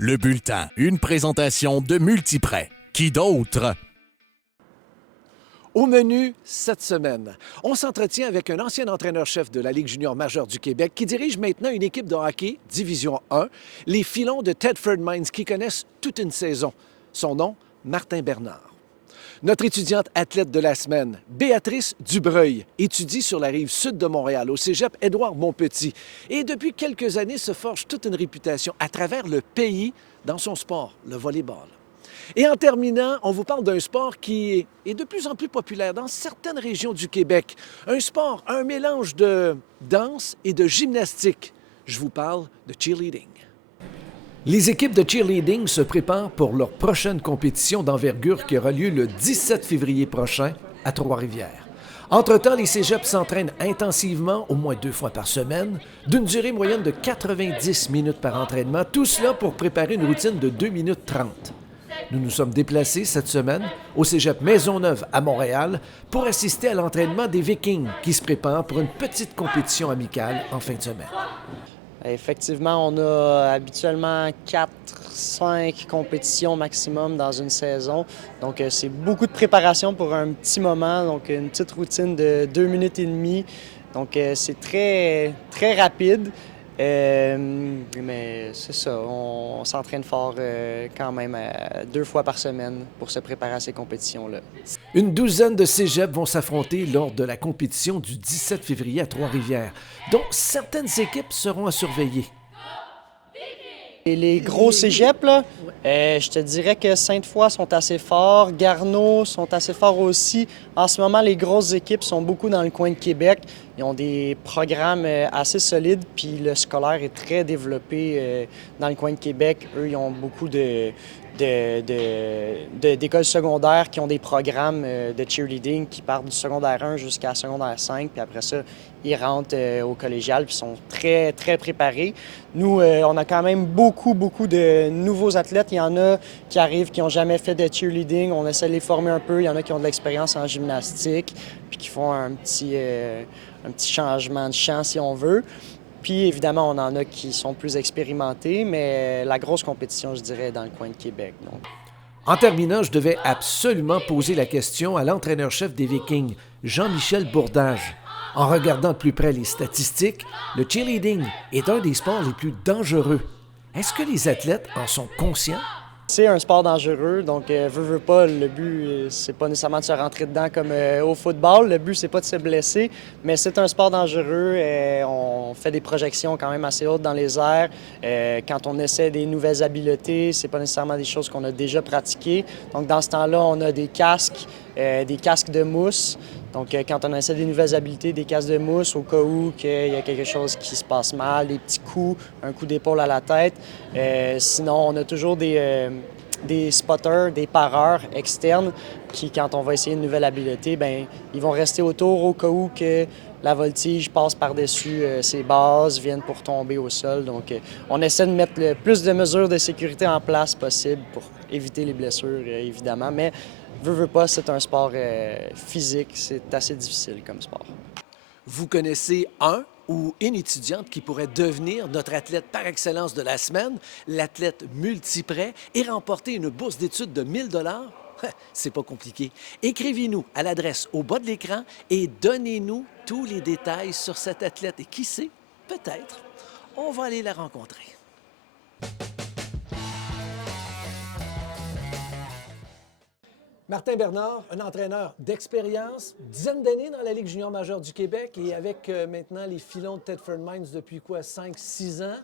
Le bulletin, une présentation de Multiprêt. Qui d'autre? Au menu cette semaine, on s'entretient avec un ancien entraîneur-chef de la Ligue junior majeure du Québec qui dirige maintenant une équipe de hockey, Division 1, les Filons de Thetford Mines qui connaissent toute une saison. Son nom, Martin Bernard. Notre étudiante athlète de la semaine, Béatrice Dubreuil, étudie sur la rive sud de Montréal, au cégep Édouard-Montpetit, et depuis quelques années se forge toute une réputation à travers le pays dans son sport, le volleyball. Et en terminant, on vous parle d'un sport qui est de plus en plus populaire dans certaines régions du Québec. Un sport, un mélange de danse et de gymnastique. Je vous parle de cheerleading. Les équipes de cheerleading se préparent pour leur prochaine compétition d'envergure qui aura lieu le 17 février prochain à Trois-Rivières. Entre-temps, les cégeps s'entraînent intensivement, au moins 2 fois par semaine, d'une durée moyenne de 90 minutes par entraînement, tout cela pour préparer une routine de 2 minutes 30. Nous nous sommes déplacés cette semaine au cégep Maisonneuve à Montréal pour assister à l'entraînement des Vikings qui se préparent pour une petite compétition amicale en fin de semaine. Effectivement, on a habituellement 4-5 compétitions maximum dans une saison. Donc, c'est beaucoup de préparation pour un petit moment. Donc, une petite routine de 2 minutes et demie. Donc, c'est très, très rapide. Mais c'est ça, on s'entraîne fort quand même 2 fois par semaine pour se préparer à ces compétitions-là. Une douzaine de cégeps vont s'affronter lors de la compétition du 17 février à Trois-Rivières, dont certaines équipes seront à surveiller. Et les gros cégeps, là, je te dirais que Sainte-Foy sont assez forts, Garneau sont assez forts aussi. En ce moment, les grosses équipes sont beaucoup dans le coin de Québec. Ils ont des programmes assez solides, puis le scolaire est très développé dans le coin de Québec. Eux, ils ont beaucoup d'écoles secondaires qui ont des programmes de cheerleading qui partent du secondaire 1 jusqu'à secondaire 5, puis après ça, ils rentrent au collégial, puis sont très, très préparés. Nous, on a quand même beaucoup de nouveaux athlètes. Il y en a qui arrivent, qui n'ont jamais fait de cheerleading. On essaie de les former un peu. Il y en a qui ont de l'expérience en gymnastique, puis qui font un petit changement de champ, si on veut. Puis, évidemment, on en a qui sont plus expérimentés, mais la grosse compétition, je dirais, est dans le coin de Québec. Donc. En terminant, je devais absolument poser la question à l'entraîneur-chef des Vikings, Jean-Michel Bourdage. En regardant de plus près les statistiques, le cheerleading est un des sports les plus dangereux. Est-ce que les athlètes en sont conscients? C'est un sport dangereux, donc veux pas, le but, c'est pas nécessairement de se rentrer dedans comme au football. Le but, c'est pas de se blesser, mais c'est un sport dangereux. On fait des projections quand même assez hautes dans les airs. Quand on essaie des nouvelles habiletés, c'est pas nécessairement des choses qu'on a déjà pratiquées. Donc, dans ce temps-là, on a des casques de mousse. Donc, quand on essaie des nouvelles habiletés, des casques de mousse au cas où il y a quelque chose qui se passe mal, des petits coups, un coup d'épaule à la tête. Sinon, on a toujours des spotters, des pareurs externes qui, quand on va essayer une nouvelle habileté, bien, ils vont rester autour au cas où que la voltige passe par-dessus ces bases, viennent pour tomber au sol. Donc, on essaie de mettre le plus de mesures de sécurité en place possible pour éviter les blessures, évidemment. Mais veux pas, c'est un sport physique. C'est assez difficile comme sport. Vous connaissez un ou une étudiante qui pourrait devenir notre athlète par excellence de la semaine, l'athlète Multiprêt, et remporter une bourse d'études de 1 000 $? C'est pas compliqué. Écrivez-nous à l'adresse au bas de l'écran et donnez-nous tous les détails sur cette athlète. Et qui sait, peut-être, on va aller la rencontrer. Martin Bernard, un entraîneur d'expérience, dizaine d'années dans la Ligue junior majeure du Québec et avec maintenant les Filons de Thetford Mines depuis 5-6 ans.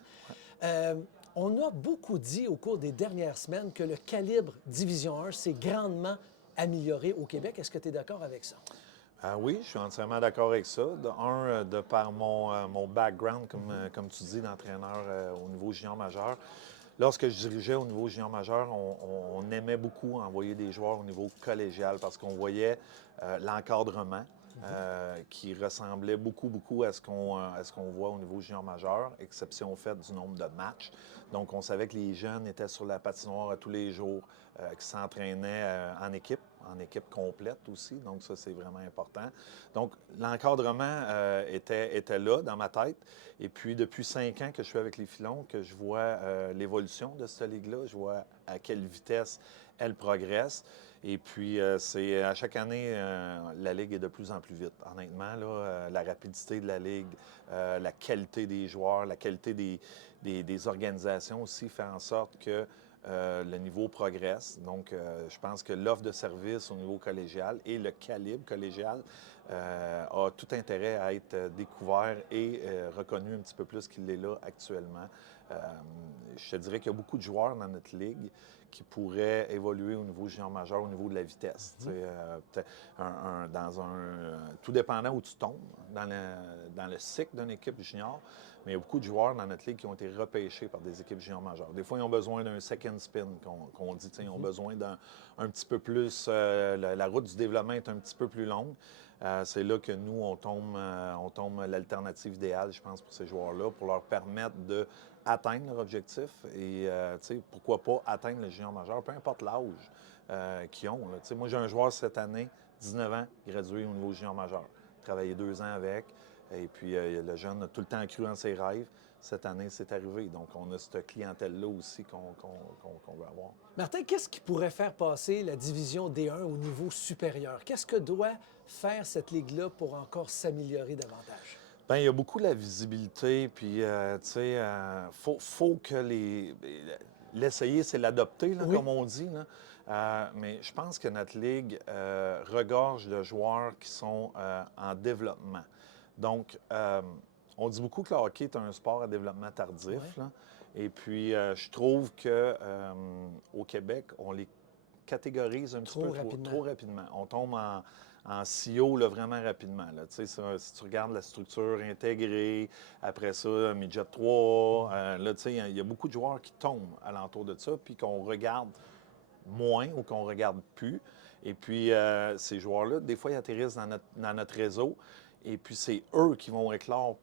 On a beaucoup dit au cours des dernières semaines que le calibre Division 1 s'est grandement amélioré au Québec. Est-ce que tu es d'accord avec ça? Oui, je suis entièrement d'accord avec ça. De par mon background, comme tu dis, d'entraîneur au niveau junior majeur, lorsque je dirigeais au niveau junior majeur, on aimait beaucoup envoyer des joueurs au niveau collégial parce qu'on voyait l'encadrement qui ressemblait beaucoup à ce qu'on voit au niveau junior majeur, exception faite du nombre de matchs. Donc, on savait que les jeunes étaient sur la patinoire tous les jours, qui s'entraînaient en équipe, en équipe complète aussi, donc ça, c'est vraiment important. Donc, l'encadrement était là dans ma tête. Et puis, depuis 5 ans que je suis avec les Filons, que je vois l'évolution de cette ligue-là, je vois à quelle vitesse elle progresse. Et puis, c'est à chaque année, la Ligue est de plus en plus vite. Honnêtement, là, la rapidité de la Ligue, la qualité des joueurs, la qualité des organisations aussi fait en sorte que le niveau progresse. Donc, je pense que l'offre de service au niveau collégial et le calibre collégial a tout intérêt à être découvert et reconnu un petit peu plus qu'il l'est là actuellement. Je te dirais qu'il y a beaucoup de joueurs dans notre ligue qui pourraient évoluer au niveau junior majeur, au niveau de la vitesse. Tout dépendant où tu tombes dans le cycle d'une équipe junior, mais il y a beaucoup de joueurs dans notre ligue qui ont été repêchés par des équipes junior majeures. Des fois, ils ont besoin d'un second spin, qu'on dit. Ils ont besoin d'un petit peu plus... la route du développement est un petit peu plus longue. C'est là que nous, on tombe l'alternative idéale, je pense, pour ces joueurs-là, pour leur permettre d'atteindre leur objectif et, pourquoi pas atteindre le junior majeur, peu importe l'âge qu'ils ont. Là. Moi, j'ai un joueur cette année, 19 ans, gradué au niveau junior majeur. Travaillé 2 ans avec, et puis le jeune a tout le temps cru en ses rêves. Cette année, c'est arrivé. Donc, on a cette clientèle-là aussi qu'on veut avoir. Martin, qu'est-ce qui pourrait faire passer la division D1 au niveau supérieur? Qu'est-ce que doit faire cette ligue-là pour encore s'améliorer davantage? Bien, il y a beaucoup de la visibilité, puis, faut que l'essayer, c'est l'adopter, là, Oui. comme on dit, là. Mais je pense que notre ligue regorge de joueurs qui sont en développement. Donc, on dit beaucoup que le hockey est un sport à développement tardif, là. Et puis, je trouve qu'au Québec, on les catégorise un petit peu trop rapidement. On tombe en CEO là, vraiment rapidement. Là. Si tu regardes la structure intégrée, après ça, midget 3, il y a beaucoup de joueurs qui tombent alentour de ça, puis qu'on regarde moins ou qu'on regarde plus. Et puis, ces joueurs-là, des fois, ils atterrissent dans notre réseau, et puis c'est eux qui vont éclore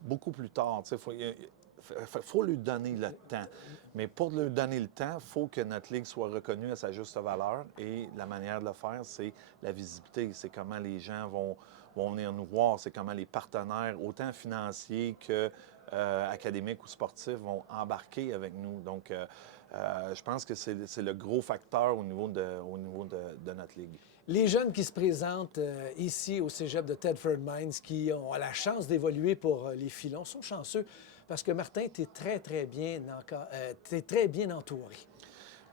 beaucoup plus tard. Il faut lui donner le temps. Mais pour lui donner le temps, il faut que notre ligue soit reconnue à sa juste valeur. Et la manière de le faire, c'est la visibilité. C'est comment les gens vont venir nous voir. C'est comment les partenaires, autant financiers qu'académiques ou sportifs, vont embarquer avec nous. Donc, je pense que c'est le gros facteur au niveau de notre ligue. Les jeunes qui se présentent ici au cégep de Thetford Mines, qui ont la chance d'évoluer pour les Filons, sont chanceux parce que, Martin, tu es très bien entouré.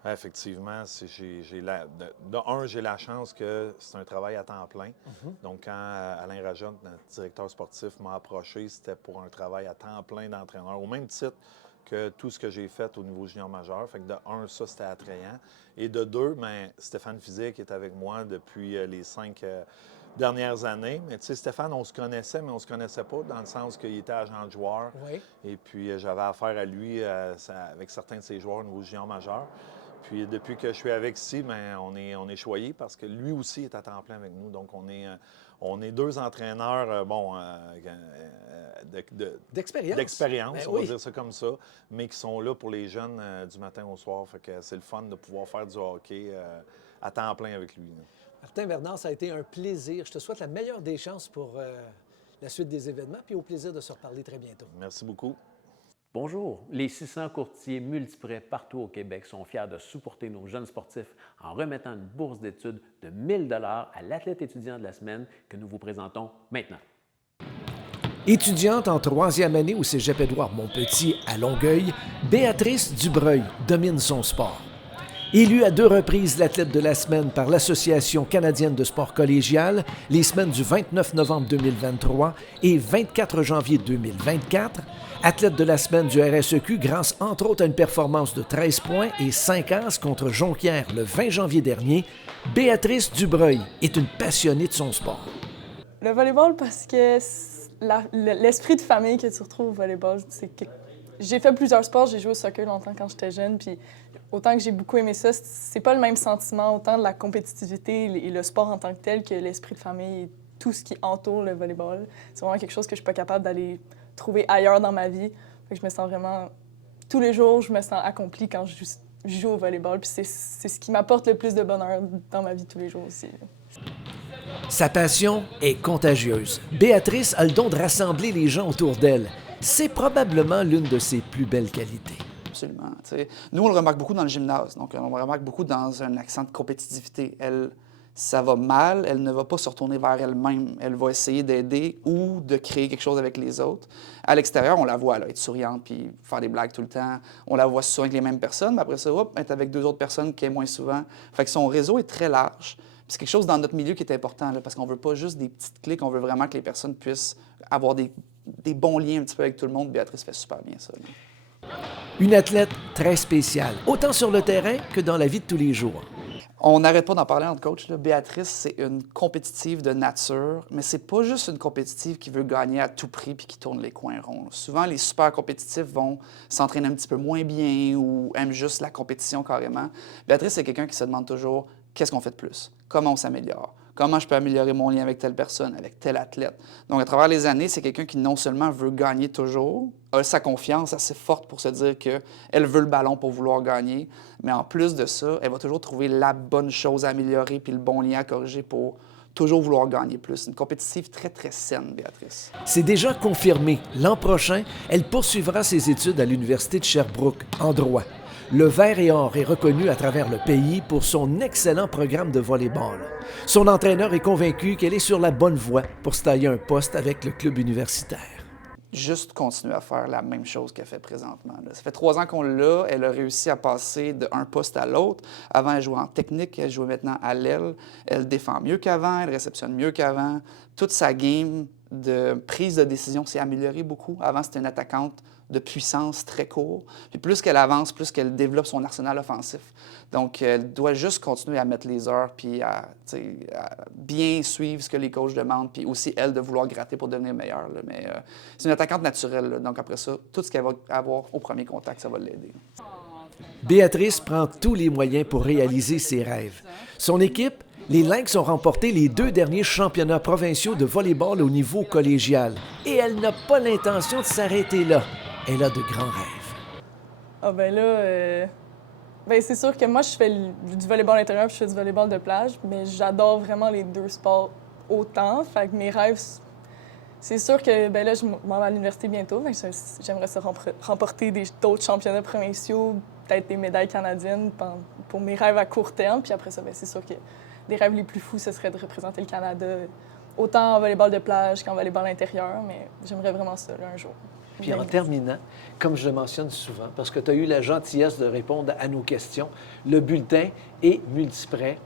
Effectivement, j'ai la chance que c'est un travail à temps plein. Donc, quand Alain Rajotte, notre directeur sportif, m'a approché, c'était pour un travail à temps plein d'entraîneur, au même titre que tout ce que j'ai fait au niveau junior majeur. Fait que de un, ça, c'était attrayant. Et de deux, bien, Stéphane Fiset qui est avec moi depuis les 5 dernières années. Mais tu sais, Stéphane, on se connaissait, mais on se connaissait pas dans le sens qu'il était agent de joueur. Oui. Et puis, j'avais affaire à lui avec certains de ses joueurs au niveau junior majeur. Puis, depuis que je suis avec ici, bien, on est choyés parce que lui aussi est à temps plein avec nous. Donc, on est 2 entraîneurs, d'expérience, Ben on va oui. dire ça comme ça, mais qui sont là pour les jeunes du matin au soir. Fait que c'est le fun de pouvoir faire du hockey à temps plein avec lui. Là. Martin Vernard, ça a été un plaisir. Je te souhaite la meilleure des chances pour la suite des événements, puis au plaisir de se reparler très bientôt. Merci beaucoup. Bonjour, les 600 courtiers multiprêts partout au Québec sont fiers de supporter nos jeunes sportifs en remettant une bourse d'études de 1 000 $ à l'athlète étudiant de la semaine que nous vous présentons maintenant. Étudiante en 3e année au cégep Édouard-Montpetit à Longueuil, Béatrice Dubreuil domine son sport. Élue à 2 reprises l'athlète de la semaine par l'Association canadienne de sport collégial, les semaines du 29 novembre 2023 et 24 janvier 2024, athlète de la semaine du RSEQ grâce entre autres à une performance de 13 points et 5 as contre Jonquière le 20 janvier dernier, Béatrice Dubreuil est une passionnée de son sport. Le volleyball parce que l'esprit de famille que tu retrouves au volleyball, c'est que j'ai fait plusieurs sports, j'ai joué au soccer longtemps quand j'étais jeune, puis autant que j'ai beaucoup aimé ça, c'est pas le même sentiment, autant de la compétitivité et le sport en tant que tel que l'esprit de famille et tout ce qui entoure le volleyball. C'est vraiment quelque chose que je suis pas capable d'aller trouver ailleurs dans ma vie. Fait que je me sens vraiment... Tous les jours, je me sens accomplie quand je joue au volleyball. Puis c'est ce qui m'apporte le plus de bonheur dans ma vie tous les jours aussi. Sa passion est contagieuse. Béatrice a le don de rassembler les gens autour d'elle. C'est probablement l'une de ses plus belles qualités. Absolument. T'sais. Nous, on le remarque beaucoup dans le gymnase. Donc, on le remarque beaucoup dans un accent de compétitivité. Elle, ça va mal, elle ne va pas se retourner vers elle-même. Elle va essayer d'aider ou de créer quelque chose avec les autres. À l'extérieur, on la voit là, être souriante puis faire des blagues tout le temps. On la voit souvent avec les mêmes personnes, mais après ça, hop, être avec 2 autres personnes qui est moins souvent. Fait que son réseau est très large. Puis c'est quelque chose dans notre milieu qui est important, là, parce qu'on veut pas juste des petites cliques, on veut vraiment que les personnes puissent avoir des bons liens un petit peu avec tout le monde. Béatrice fait super bien ça. Là. Une athlète très spéciale, autant sur le terrain que dans la vie de tous les jours. On n'arrête pas d'en parler entre coach. Là. Béatrice, c'est une compétitive de nature, mais c'est pas juste une compétitive qui veut gagner à tout prix puis qui tourne les coins ronds. Souvent, les super compétitifs vont s'entraîner un petit peu moins bien ou aiment juste la compétition carrément. Béatrice, c'est quelqu'un qui se demande toujours qu'est-ce qu'on fait de plus, comment on s'améliore, comment je peux améliorer mon lien avec telle personne, avec tel athlète. Donc, à travers les années, c'est quelqu'un qui non seulement veut gagner toujours, a sa confiance assez forte pour se dire qu'elle veut le ballon pour vouloir gagner, mais en plus de ça, elle va toujours trouver la bonne chose à améliorer puis le bon lien à corriger pour toujours vouloir gagner plus. Une compétitive très, très saine, Béatrice. C'est déjà confirmé. L'an prochain, elle poursuivra ses études à l'Université de Sherbrooke, en droit. Le Vert et Or est reconnu à travers le pays pour son excellent programme de volleyball. Son entraîneur est convaincu qu'elle est sur la bonne voie pour se tailler un poste avec le club universitaire. Juste continuer à faire la même chose qu'elle fait présentement. Là. Ça fait 3 ans qu'on l'a. Elle a réussi à passer d'un poste à l'autre. Avant, elle jouait en technique. Elle jouait maintenant à l'aile. Elle défend mieux qu'avant. Elle réceptionne mieux qu'avant. Toute sa game de prise de décision s'est améliorée beaucoup. Avant, c'était une attaquante de puissance très court. Puis plus qu'elle avance, plus qu'elle développe son arsenal offensif. Donc, elle doit juste continuer à mettre les heures puis à bien suivre ce que les coachs demandent, puis aussi, elle, de vouloir gratter pour devenir meilleure. Là. Mais c'est une attaquante naturelle. Là. Donc, après ça, tout ce qu'elle va avoir au premier contact, ça va l'aider. Béatrice prend tous les moyens pour réaliser ses rêves. Son équipe, les Lynx, ont remporté les 2 derniers championnats provinciaux de volleyball au niveau collégial. Et elle n'a pas l'intention de s'arrêter là. Elle a de grands rêves. Ah ben là, c'est sûr que moi, je fais du volleyball intérieur puis je fais du volleyball de plage, mais j'adore vraiment les 2 sports autant. Fait que mes rêves, c'est sûr que là, je m'en vais à l'université bientôt. J'aimerais ça remporter d'autres championnats provinciaux, peut-être des médailles canadiennes pour mes rêves à court terme. Puis après ça, c'est sûr que des rêves les plus fous, ce serait de représenter le Canada, autant en volleyball de plage qu'en volleyball intérieur, mais j'aimerais vraiment ça là, un jour. Puis en terminant, comme je le mentionne souvent, parce que tu as eu la gentillesse de répondre à nos questions, le bulletin et Multiprêt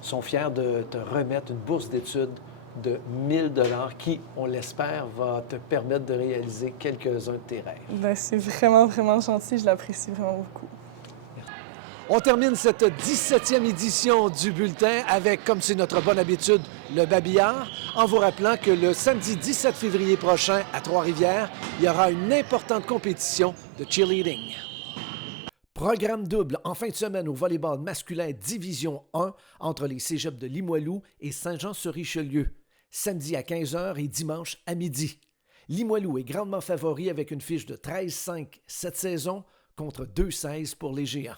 sont fiers de te remettre une bourse d'études de 1 000 $ qui, on l'espère, va te permettre de réaliser quelques-uns de tes rêves. C'est vraiment, vraiment gentil. Je l'apprécie vraiment beaucoup. On termine cette 17e édition du bulletin avec, comme c'est notre bonne habitude, le babillard, en vous rappelant que le samedi 17 février prochain, à Trois-Rivières, il y aura une importante compétition de cheerleading. Programme double en fin de semaine au volleyball masculin Division 1 entre les cégeps de Limoilou et Saint-Jean-sur-Richelieu. Samedi à 15h et dimanche à midi. Limoilou est grandement favori avec une fiche de 13-5 cette saison contre 2-16 pour les Géants.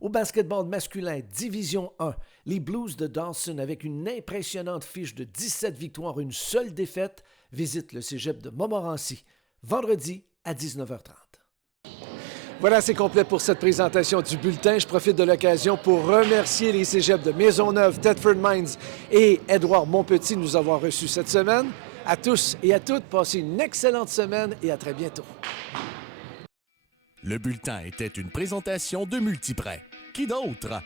Au basketball masculin Division 1, les Blues de Dawson, avec une impressionnante fiche de 17 victoires, une seule défaite, visitent le cégep de Montmorency, vendredi à 19h30. Voilà, c'est complet pour cette présentation du bulletin. Je profite de l'occasion pour remercier les cégeps de Maisonneuve, Thetford Mines et Édouard Montpetit de nous avoir reçus cette semaine. À tous et à toutes, passez une excellente semaine et à très bientôt. Le bulletin était une présentation de Multiprêt. Qui d'autre?